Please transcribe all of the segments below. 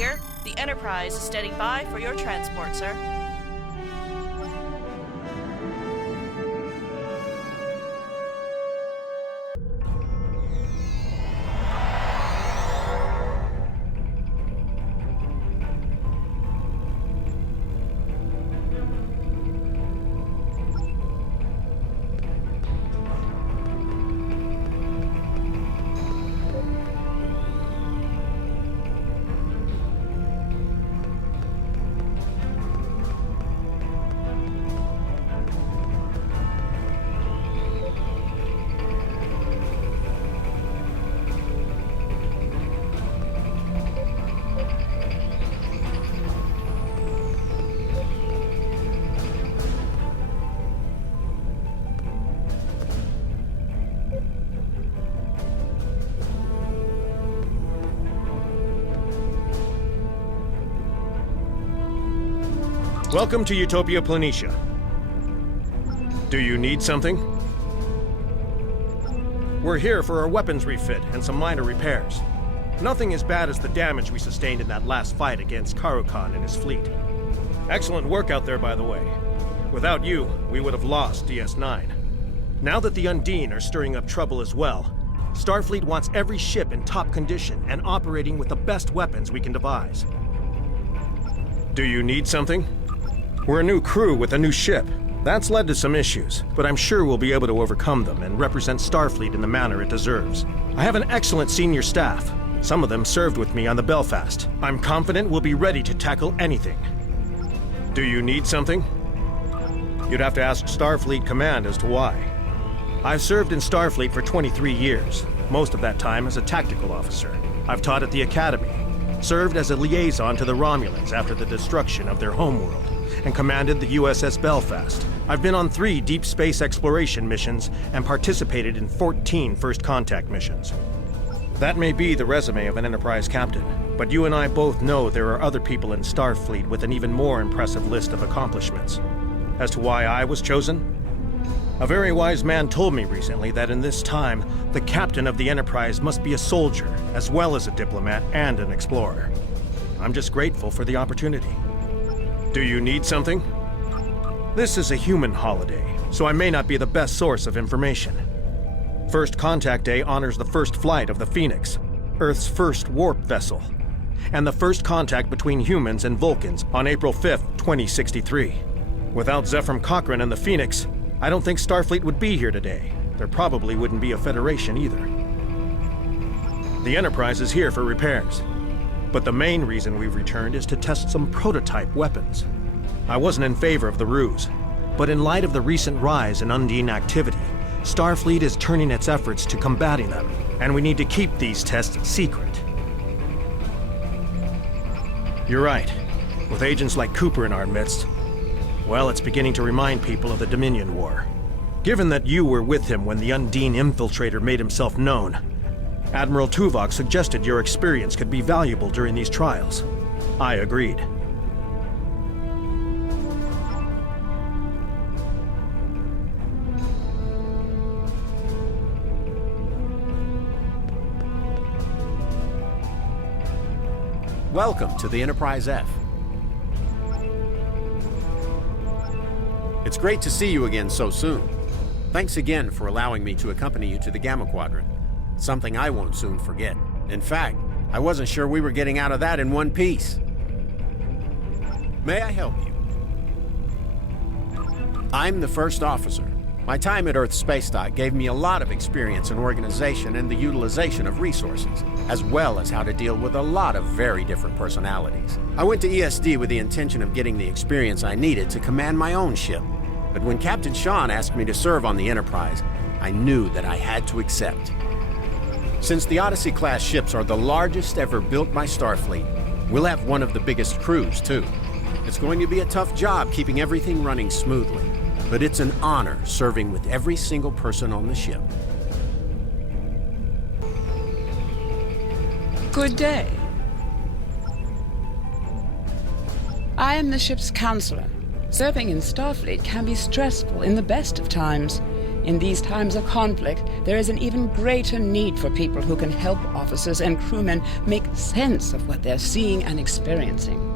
here. The Enterprise is standing by for your transport, sir. Welcome to Utopia Planitia. Do you need something? We're here for a weapons refit and some minor repairs. Nothing as bad as the damage we sustained in that last fight against Karukan and his fleet. Excellent work out there, by the way. Without you, we would have lost DS9. Now that the Undine are stirring up trouble as well, Starfleet wants every ship in top condition and operating with the best weapons we can devise. Do you need something? We're a new crew with a new ship. That's led to some issues, but I'm sure we'll be able to overcome them and represent Starfleet in the manner it deserves. I have an excellent senior staff. Some of them served with me on the Belfast. I'm confident we'll be ready to tackle anything. Do you need something? You'd have to ask Starfleet Command as to why. I've served in Starfleet for 23 years, most of that time as a tactical officer. I've taught at the Academy, served as a liaison to the Romulans after the destruction of their homeworld, and commanded the USS Belfast. I've been on 3 deep space exploration missions and participated in 14 first contact missions. That may be the resume of an Enterprise captain, but you and I both know there are other people in Starfleet with an even more impressive list of accomplishments. As to why I was chosen? A very wise man told me recently that in this time, the captain of the Enterprise must be a soldier, as well as a diplomat and an explorer. I'm just grateful for the opportunity. Do you need something? This is a human holiday, so I may not be the best source of information. First Contact Day honors the first flight of the Phoenix, Earth's first warp vessel, and the first contact between humans and Vulcans on April 5th, 2063. Without Zefram Cochrane and the Phoenix, I don't think Starfleet would be here today. There probably wouldn't be a Federation either. The Enterprise is here for repairs. But the main reason we've returned is to test some prototype weapons. I wasn't in favor of the ruse, but in light of the recent rise in Undine activity, Starfleet is turning its efforts to combating them, and we need to keep these tests secret. You're right. With agents like Cooper in our midst, well, it's beginning to remind people of the Dominion War. Given that you were with him when the Undine infiltrator made himself known, Admiral Tuvok suggested your experience could be valuable during these trials. I agreed. Welcome to the Enterprise F. It's great to see you again so soon. Thanks again for allowing me to accompany you to the Gamma Quadrant. Something I won't soon forget. In fact, I wasn't sure we were getting out of that in one piece. May I help you? I'm the first officer. My time at Earth Space Dock gave me a lot of experience in organization and the utilization of resources, as well as how to deal with a lot of very different personalities. I went to ESD with the intention of getting the experience I needed to command my own ship. But when Captain Sean asked me to serve on the Enterprise, I knew that I had to accept. Since the Odyssey-class ships are the largest ever built by Starfleet, we'll have one of the biggest crews, too. It's going to be a tough job keeping everything running smoothly, but it's an honor serving with every single person on the ship. Good day. I am the ship's counselor. Serving in Starfleet can be stressful in the best of times. In these times of conflict, there is an even greater need for people who can help officers and crewmen make sense of what they're seeing and experiencing.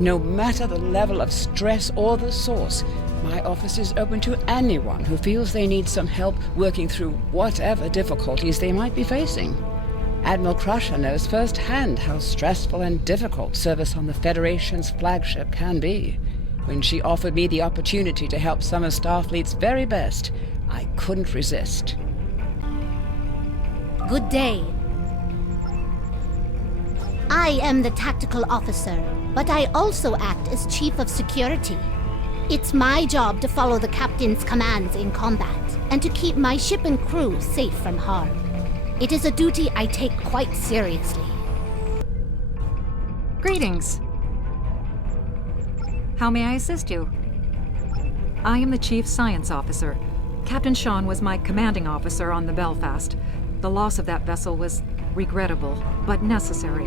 No matter the level of stress or the source, my office is open to anyone who feels they need some help working through whatever difficulties they might be facing. Admiral Crusher knows firsthand how stressful and difficult service on the Federation's flagship can be. When she offered me the opportunity to help some of Starfleet's very best, I couldn't resist. Good day. I am the tactical officer, but I also act as chief of security. It's my job to follow the captain's commands in combat, and to keep my ship and crew safe from harm. It is a duty I take quite seriously. Greetings. How may I assist you? I am the Chief Science Officer. Captain Sean was my commanding officer on the Belfast. The loss of that vessel was regrettable, but necessary.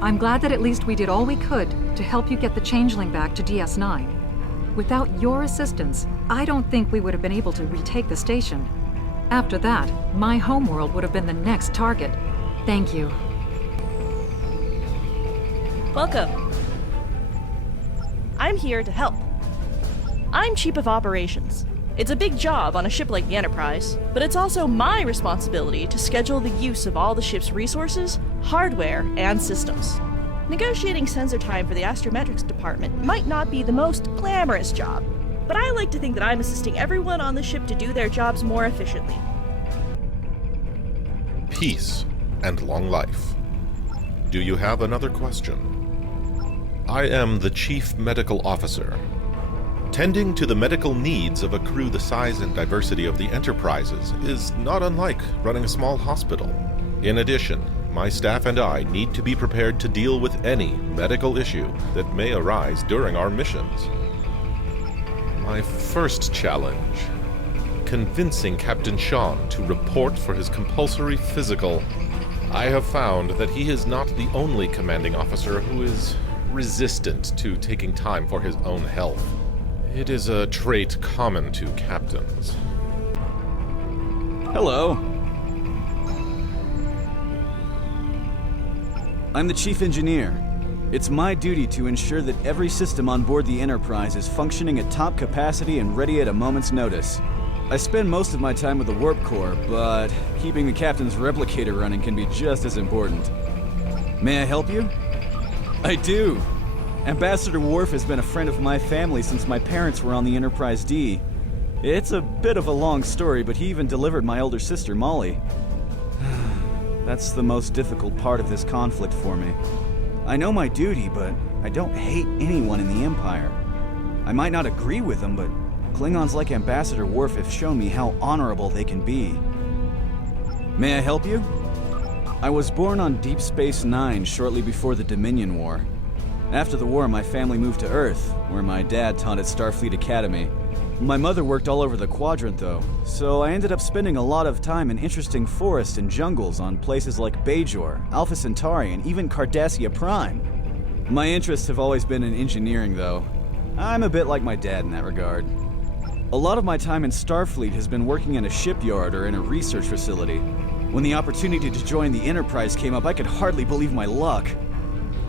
I'm glad that at least we did all we could to help you get the Changeling back to DS9. Without your assistance, I don't think we would have been able to retake the station. After that, my homeworld would have been the next target. Thank you. Welcome. I'm here to help. I'm Chief of Operations. It's a big job on a ship like the Enterprise, but it's also my responsibility to schedule the use of all the ship's resources, hardware, and systems. Negotiating sensor time for the astrometrics department might not be the most glamorous job, but I like to think that I'm assisting everyone on the ship to do their jobs more efficiently. Peace and long life. Do you have another question? I am the Chief Medical Officer. Tending to the medical needs of a crew the size and diversity of the Enterprises is not unlike running a small hospital. In addition, my staff and I need to be prepared to deal with any medical issue that may arise during our missions. My first challenge: convincing Captain Sean to report for his compulsory physical. I have found that he is not the only commanding officer who is resistant to taking time for his own health. It is a trait common to captains. Hello. I'm the Chief Engineer. It's my duty to ensure that every system on board the Enterprise is functioning at top capacity and ready at a moment's notice. I spend most of my time with the Warp Core, but keeping the Captain's replicator running can be just as important. May I help you? I do. Ambassador Worf has been a friend of my family since my parents were on the Enterprise D. It's a bit of a long story, but he even delivered my older sister, Molly. That's the most difficult part of this conflict for me. I know my duty, but I don't hate anyone in the Empire. I might not agree with them, but Klingons like Ambassador Worf have shown me how honorable they can be. May I help you? I was born on Deep Space Nine shortly before the Dominion War. After the war, my family moved to Earth, where my dad taught at Starfleet Academy. My mother worked all over the quadrant, though, so I ended up spending a lot of time in interesting forests and jungles on places like Bajor, Alpha Centauri, and even Cardassia Prime. My interests have always been in engineering, though. I'm a bit like my dad in that regard. A lot of my time in Starfleet has been working in a shipyard or in a research facility. When the opportunity to join the Enterprise came up, I could hardly believe my luck.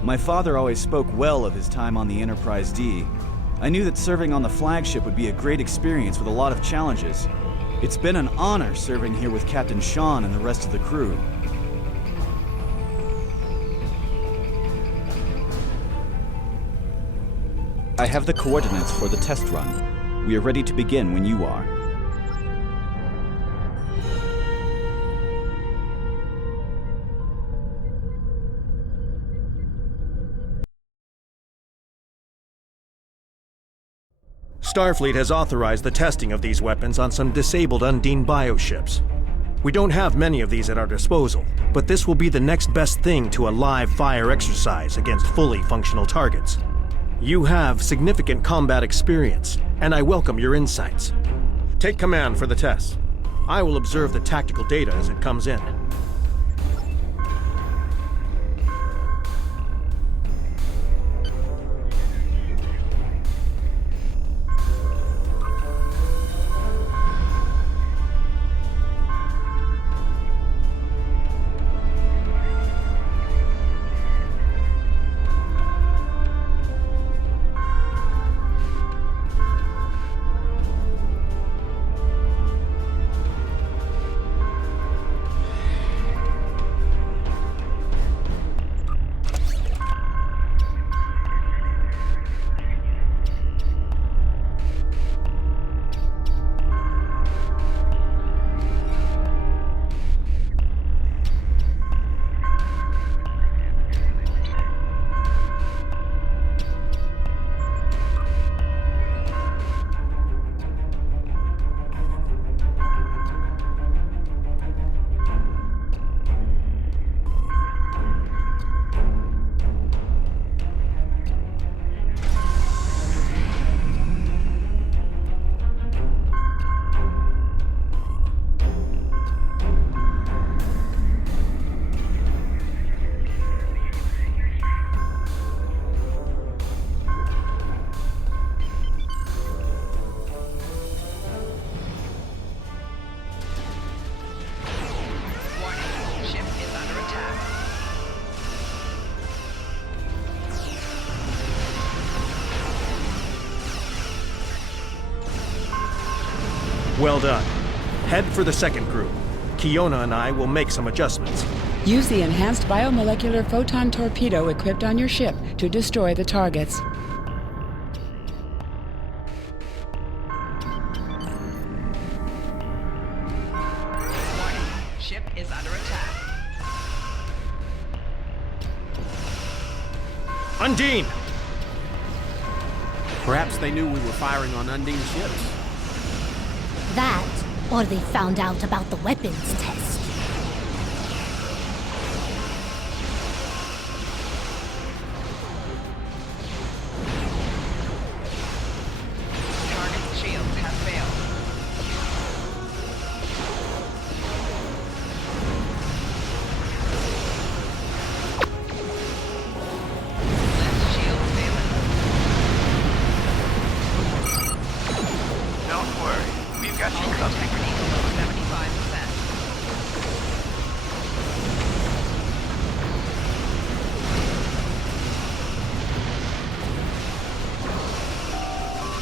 My father always spoke well of his time on the Enterprise D. I knew that serving on the flagship would be a great experience with a lot of challenges. It's been an honor serving here with Captain Sean and the rest of the crew. I have the coordinates for the test run. We are ready to begin when you are. Starfleet has authorized the testing of these weapons on some disabled Undine bioships. We don't have many of these at our disposal, but this will be the next best thing to a live fire exercise against fully functional targets. You have significant combat experience, and I welcome your insights. Take command for the tests. I will observe the tactical data as it comes in. Well done. Head for the second crew. Kiona and I will make some adjustments. Use the enhanced biomolecular photon torpedo equipped on your ship to destroy the targets. Ship is under attack. Undine! Perhaps they knew we were firing on Undine ships. That, or they found out about the weapons test. Target's shields have failed. Left shield failing. Don't worry, we've got you covered. Integrity below 75%.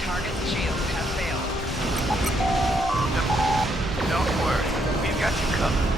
Target's shields have failed. Don't worry, we've got you covered.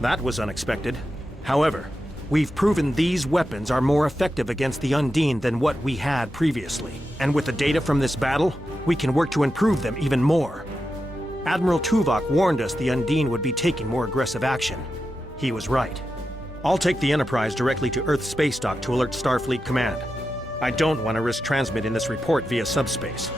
That was unexpected. However, we've proven these weapons are more effective against the Undine than what we had previously. And with the data from this battle, we can work to improve them even more. Admiral Tuvok warned us the Undine would be taking more aggressive action. He was right. I'll take the Enterprise directly to Earth space dock to alert Starfleet Command. I don't want to risk transmitting this report via subspace.